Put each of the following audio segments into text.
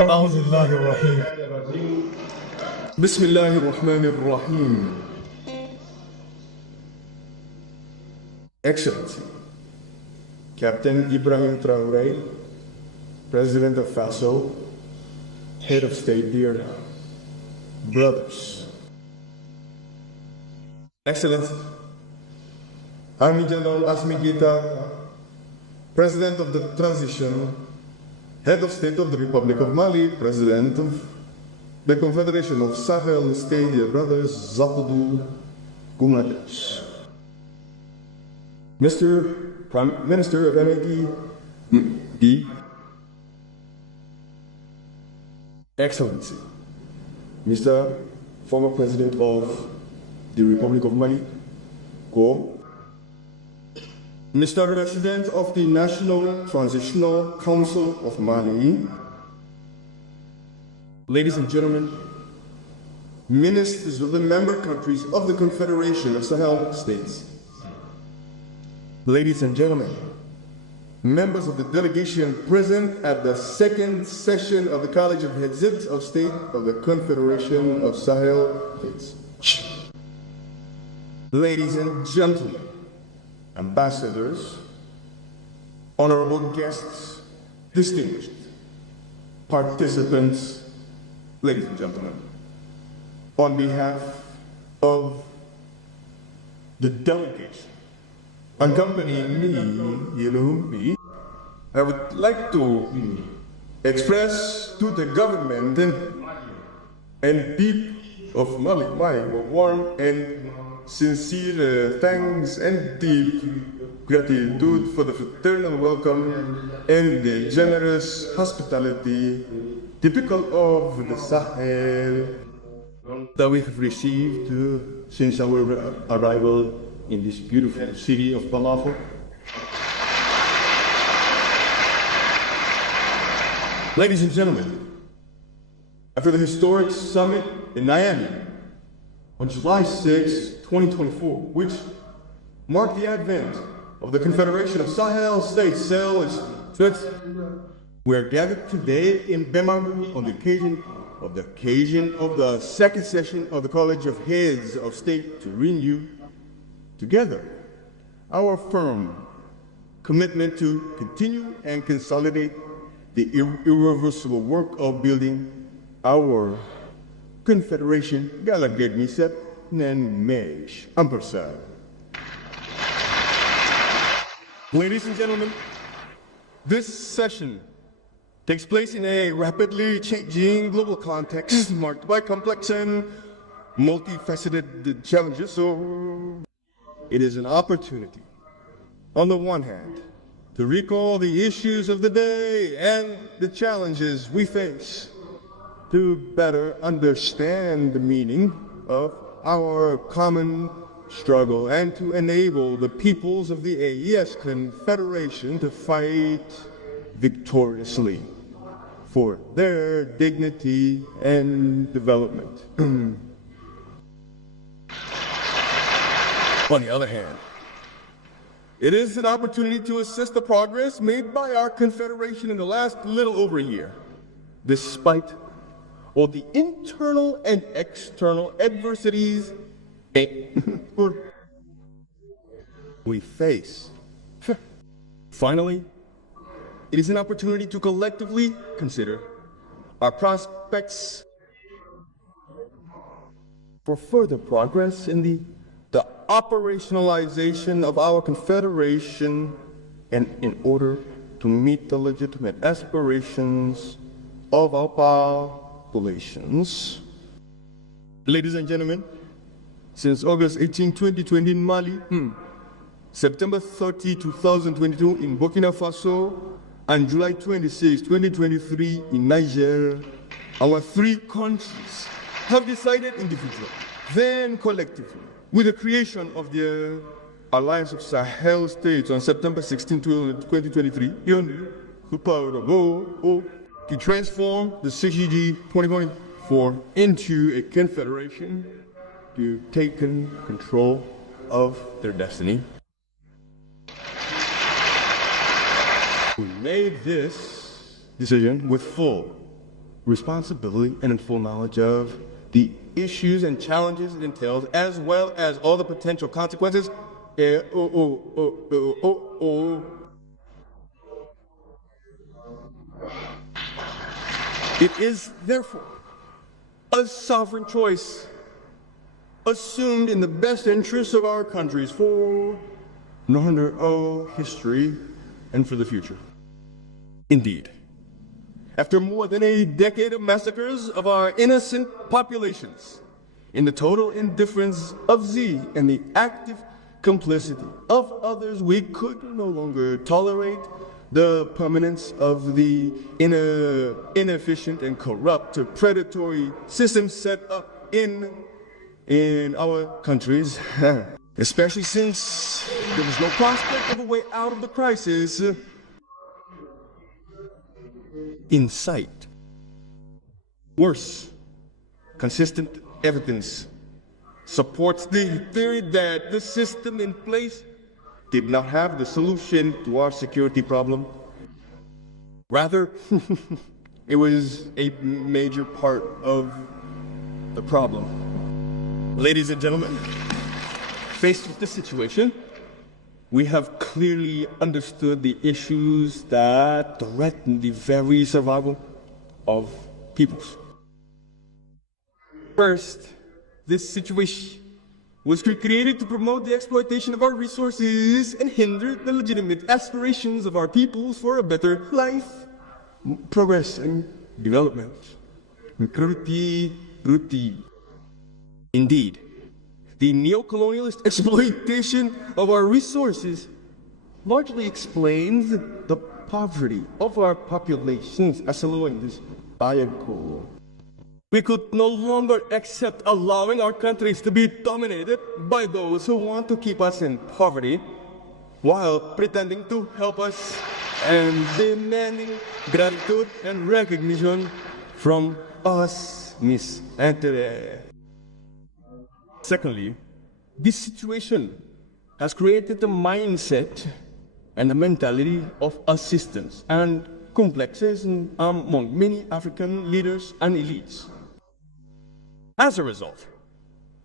Bismillahirrahmanirrahim. Excellency, Captain Ibrahim Traoré, President of Faso, Head of State, dear brothers. Excellency, Army General Asmi Gita, President of the Transition, Head of State of the Republic of Mali, President of the Confederation of Sahel State, dear brothers, Zakudu Gumades. Mr. Prime Minister of MAD, Excellency, Mr. Former President of the Republic of Mali, Go, Mr. President of the National Transitional Council of Mali, ladies and gentlemen, ministers of the member countries of the Confederation of Sahel States, ladies and gentlemen, members of the delegation present at the second session of the College of Heads of State of the Confederation of Sahel States, ladies and gentlemen, ambassadors, honorable guests, distinguished participants, ladies and gentlemen, on behalf of the delegation accompanying me, I would like to express to the government and people of Mali my warm and sincere thanks and deep gratitude for the fraternal welcome and the generous hospitality typical of the Sahel that we have received since our arrival in this beautiful city of Bamako. Ladies and gentlemen, after the historic summit in Miami on July 6, 2024, which marked the advent of the Confederation of Sahel States, SAHEL, we are gathered today in Bamako on the occasion of the second session of the College of Heads of State to renew together our firm commitment to continue and consolidate the irreversible work of building our Confederation. Galagad Misep Nen Mesh Ampersad. Ladies and gentlemen, this session takes place in a rapidly changing global context marked by complex and multifaceted challenges. So it is an opportunity, on the one hand, to recall the issues of the day and the challenges we face, to better understand the meaning of our common struggle, and to enable the peoples of the AES Confederation to fight victoriously for their dignity and development. On the other hand, it is an opportunity to assess the progress made by our Confederation in the last little over a year, despite all the internal and external adversities we face. Finally, it is an opportunity to collectively consider our prospects for further progress in the operationalization of our Confederation, and in order to meet the legitimate aspirations of our populations. Ladies and gentlemen, since August 18, 2020 in Mali, September 30, 2022 in Burkina Faso, and July 26, 2023 in Niger, our three countries have decided individually, then collectively, with the creation of the Alliance of Sahel States on September 16, 2023, to transform the CGG 2024 into a confederation to take control of their destiny. We made this decision with full responsibility and in full knowledge of the issues and challenges it entails, as well as all the potential consequences. It is, therefore, a sovereign choice assumed in the best interests of our countries for our history and for the future. Indeed, after more than a decade of massacres of our innocent populations, in the total indifference of Z and the active complicity of others, we could no longer tolerate the permanence of the inefficient and corrupt predatory system set up in our countries, especially since there was no prospect of a way out of the crisis in sight. Worse, consistent evidence supports the theory that the system in place did not have the solution to our security problem. Rather, it was a major part of the problem. Ladies and gentlemen, faced with this situation, we have clearly understood the issues that threaten the very survival of peoples. First, this situation was created to promote the exploitation of our resources and hinder the legitimate aspirations of our peoples for a better life, progress, and development. Indeed, the neo-colonialist exploitation of our resources largely explains the poverty of our populations as alone. We could no longer accept allowing our countries to be dominated by those who want to keep us in poverty while pretending to help us and demanding gratitude and recognition from us, Miss Anthony. Secondly, this situation has created the mindset and the mentality of assistance and complexes among many African leaders and elites. As a result,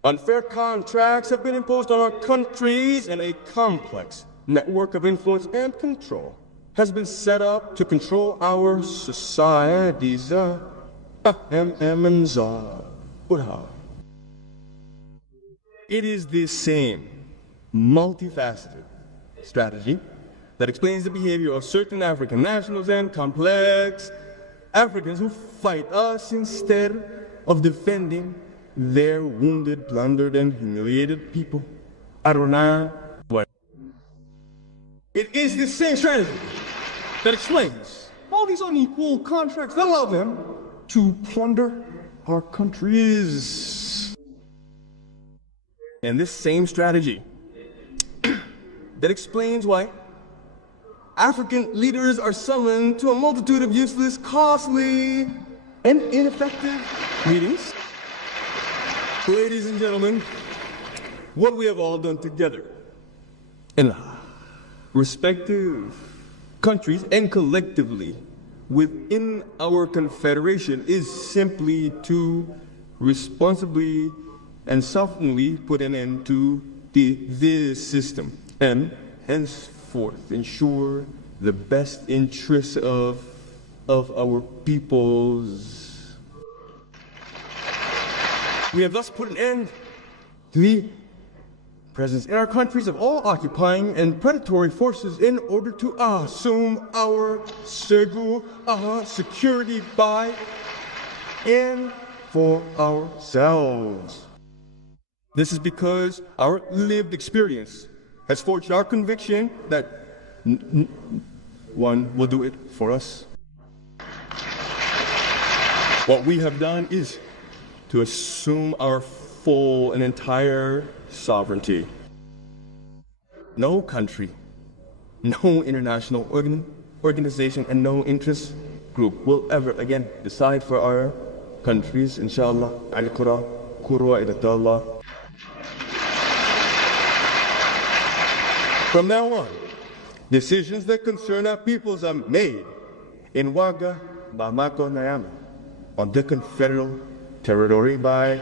unfair contracts have been imposed on our countries, and a complex network of influence and control has been set up to control our societies. It is this same multifaceted strategy that explains the behavior of certain African nationals and complex Africans who fight us instead of defending their wounded, plundered, and humiliated people. I don't know what. It is this same strategy that explains all these unequal contracts that allow them to plunder our countries. And this same strategy that explains why African leaders are summoned to a multitude of useless, costly, and ineffective meetings. Ladies and gentlemen, what we have all done together in respective countries and collectively within our confederation is simply to responsibly and sovereignly put an end to this system and henceforth ensure the best interests of our peoples. We have thus put an end to the presence in our countries of all occupying and predatory forces in order to assume our security by and for ourselves. This is because our lived experience has forged our conviction that one will do it for us. What we have done is to assume our full and entire sovereignty. No country, no international organization, and no interest group will ever again decide for our countries, inshallah. From now on, decisions that concern our peoples are made in Waga, Bamako, Nayama, on the Confederate territory by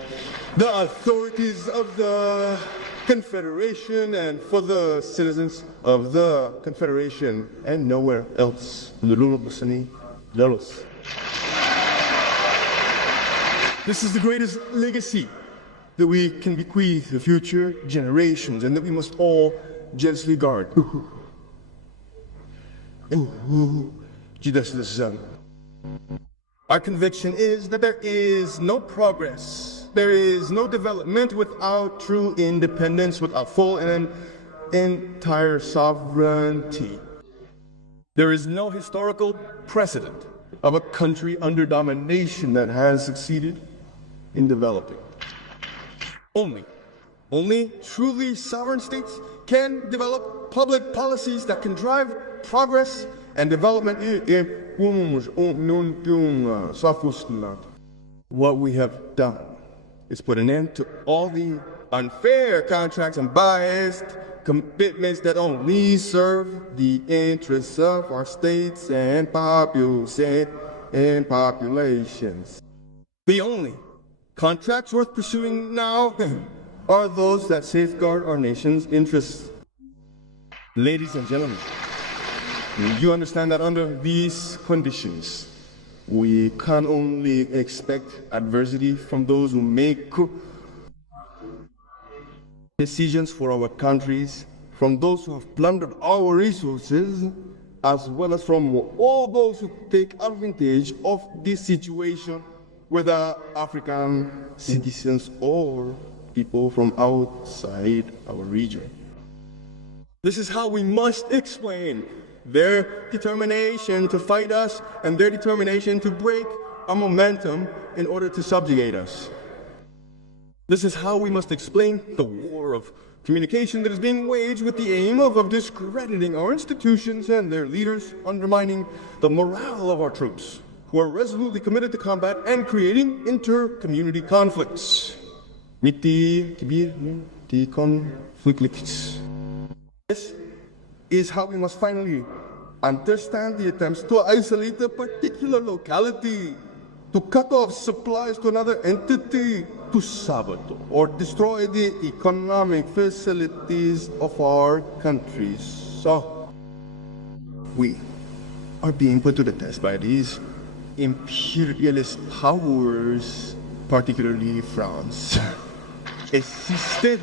the authorities of the Confederation and for the citizens of the Confederation and nowhere else. This is the greatest legacy that we can bequeath to future generations and that we must all jealously guard. Our conviction is that there is no progress, there is no development without true independence, without full and entire sovereignty. There is no historical precedent of a country under domination that has succeeded in developing. Only truly sovereign states can develop public policies that can drive progress and development. What we have done is put an end to all the unfair contracts and biased commitments that only serve the interests of our states and populations. The only contracts worth pursuing now are those that safeguard our nation's interests. Ladies and gentlemen, you understand that under these conditions, we can only expect adversity from those who make decisions for our countries, from those who have plundered our resources, as well as from all those who take advantage of this situation, whether African citizens or people from outside our region. This is how we must explain their determination to fight us and their determination to break our momentum in order to subjugate us. This is how we must explain the war of communication that is being waged with the aim of discrediting our institutions and their leaders, undermining the morale of our troops, who are resolutely committed to combat and creating inter-community conflicts. This is how we must finally understand the attempts to isolate a particular locality, to cut off supplies to another entity, to sabotage or destroy the economic facilities of our countries. So, we are being put to the test by these imperialist powers, particularly France, assisted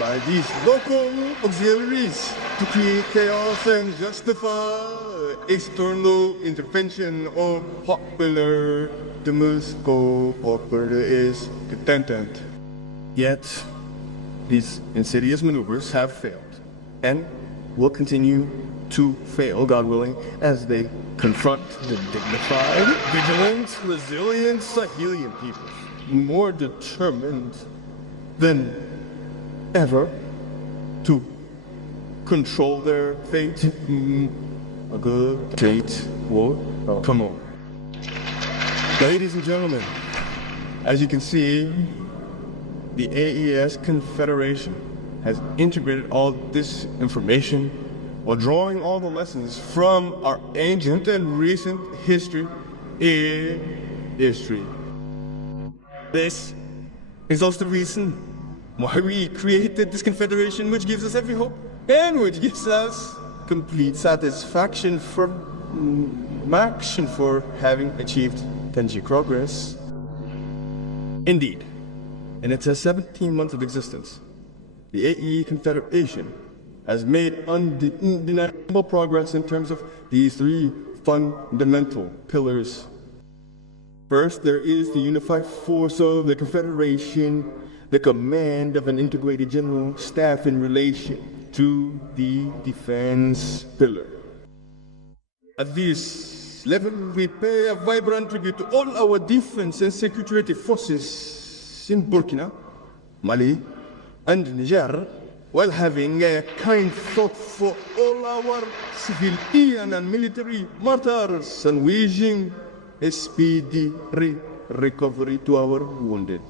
by these local auxiliaries to create chaos and justify external intervention of popular. The Moscow popular is contented. Yet, these insidious maneuvers have failed and will continue to fail, God willing, as they confront the dignified, vigilant, resilient Sahelian peoples, more determined than ever to control their fate. A good fate will come on. Ladies and gentlemen, as you can see, the AES Confederation has integrated all this information while drawing all the lessons from our ancient and recent history in history. This is also the reason why we created this confederation, which gives us every hope and which gives us complete satisfaction for action for having achieved tangible progress. Indeed, in its 17 months of existence, the AE Confederation has made undeniable progress in terms of these three fundamental pillars. First, there is the unified force of the Confederation, the command of an integrated general staff in relation to the defense pillar. At this level, we pay a vibrant tribute to all our defense and security forces in Burkina, Mali, and Niger, while having a kind thought for all our civilian and military martyrs and wishing a speedy recovery to our wounded.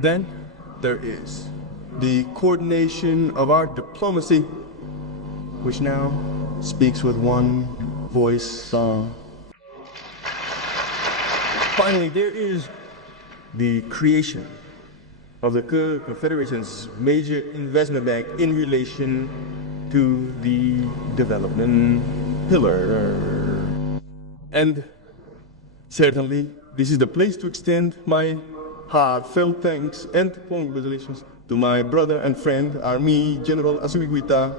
Then there is the coordination of our diplomacy, which now speaks with one voice. Finally, there is the creation of the Confederation's major investment bank in relation to the development pillar. And certainly, this is the place to extend my heartfelt thanks and congratulations to my brother and friend, Army General Asuiguita,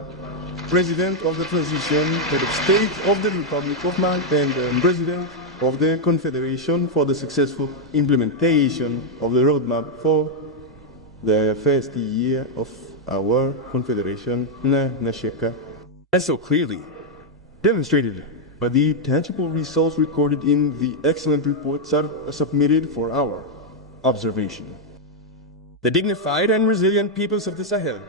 President of the Transition, Head of State of the Republic of Mali, and President of the Confederation for the successful implementation of the roadmap for the first year of our Confederation, Nasheka. As so clearly demonstrated by the tangible results recorded in the excellent reports that are submitted for our observation. The dignified and resilient peoples of the Sahel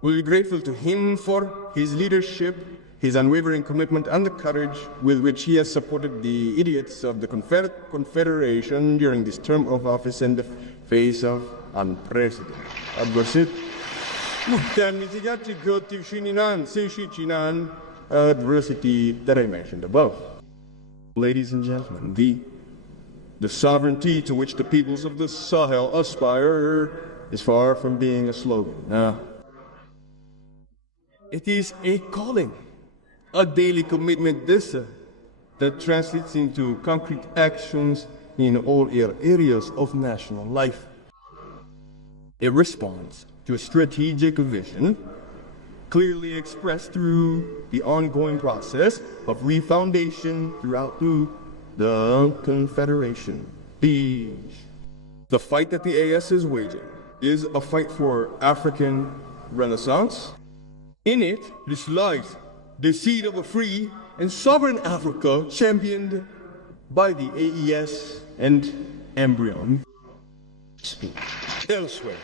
will be grateful to him for his leadership, his unwavering commitment, and the courage with which he has supported the idiots of the Confederation during this term of office in the face of unprecedented adversity. Adversity that I mentioned above. Ladies and gentlemen, the sovereignty to which the peoples of the Sahel aspire is far from being a slogan. It is a calling, a daily commitment that translates into concrete actions in all areas of national life. It responds to a strategic vision clearly expressed through the ongoing process of refoundation throughout the Confederation. The fight that the AS is waging is a fight for African renaissance. In it lies the seed of a free and sovereign Africa championed by the AES and embryon. Elsewhere,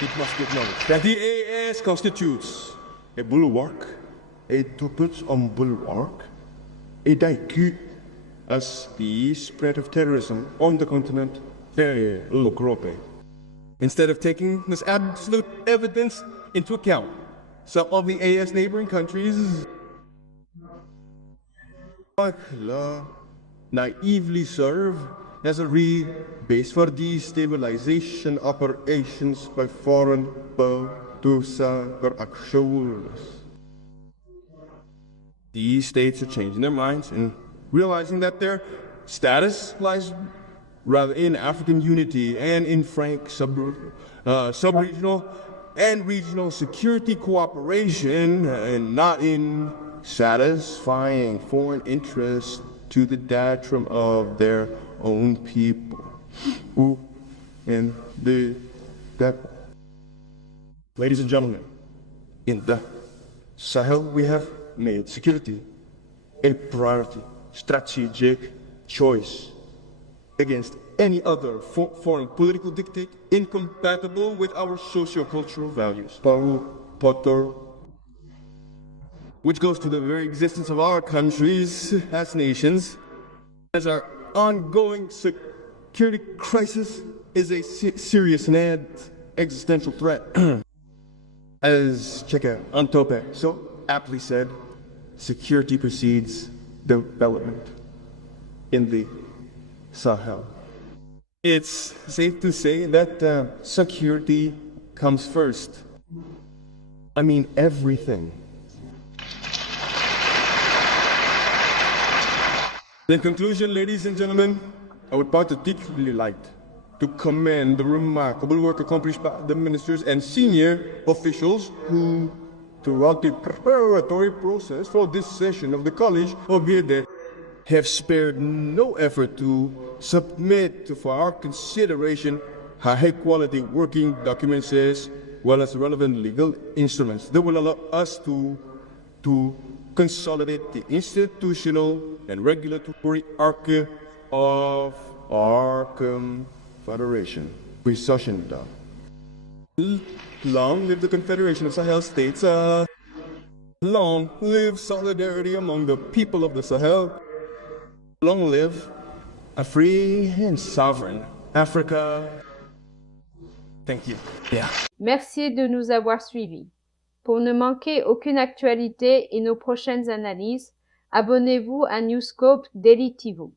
it must be acknowledged that the AES constitutes a bulwark, a double bulwark, a dike as the spread of terrorism on the continent. Instead of taking this absolute evidence into account, some of the AS neighboring countries naively serve as a real base for destabilization operations by foreign actions. These states are changing their minds and realizing that their status lies rather in African unity and in frank sub-regional and regional security cooperation, and not in satisfying foreign interests to the detriment of their own people. Ladies and gentlemen, in the Sahel, we have made security a priority, strategic choice against any other foreign political dictate incompatible with our socio-cultural values. Which goes to the very existence of our countries as nations, as our ongoing security crisis is a serious and existential threat. As Cheka Antope so aptly said, security precedes development in the Sahel. It's safe to say that security comes first. I mean everything. In conclusion, ladies and gentlemen, I would particularly like to commend the remarkable work accomplished by the ministers and senior officials who, throughout the preparatory process for this session of the College of Birde, have spared no effort to submit for our consideration high-quality working documents as well as relevant legal instruments that will allow us to consolidate the institutional and regulatory arc of our Confederation. Long live the Confederation of Sahel States. Long live solidarity among the people of the Sahel. Long live a free and sovereign Africa. Thank you. Yeah. Merci de nous avoir suivis. Pour ne manquer aucune actualité et nos prochaines analyses, abonnez-vous à Newscope Daily TV.